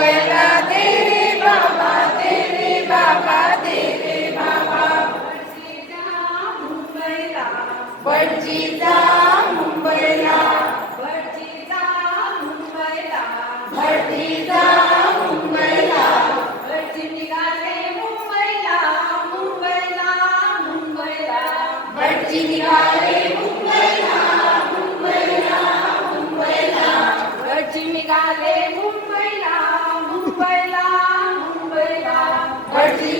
बैला तेरे बाबा तेरे बाबा तेरे बाबा मुंबईला. भटजीचा मुंबईला earthly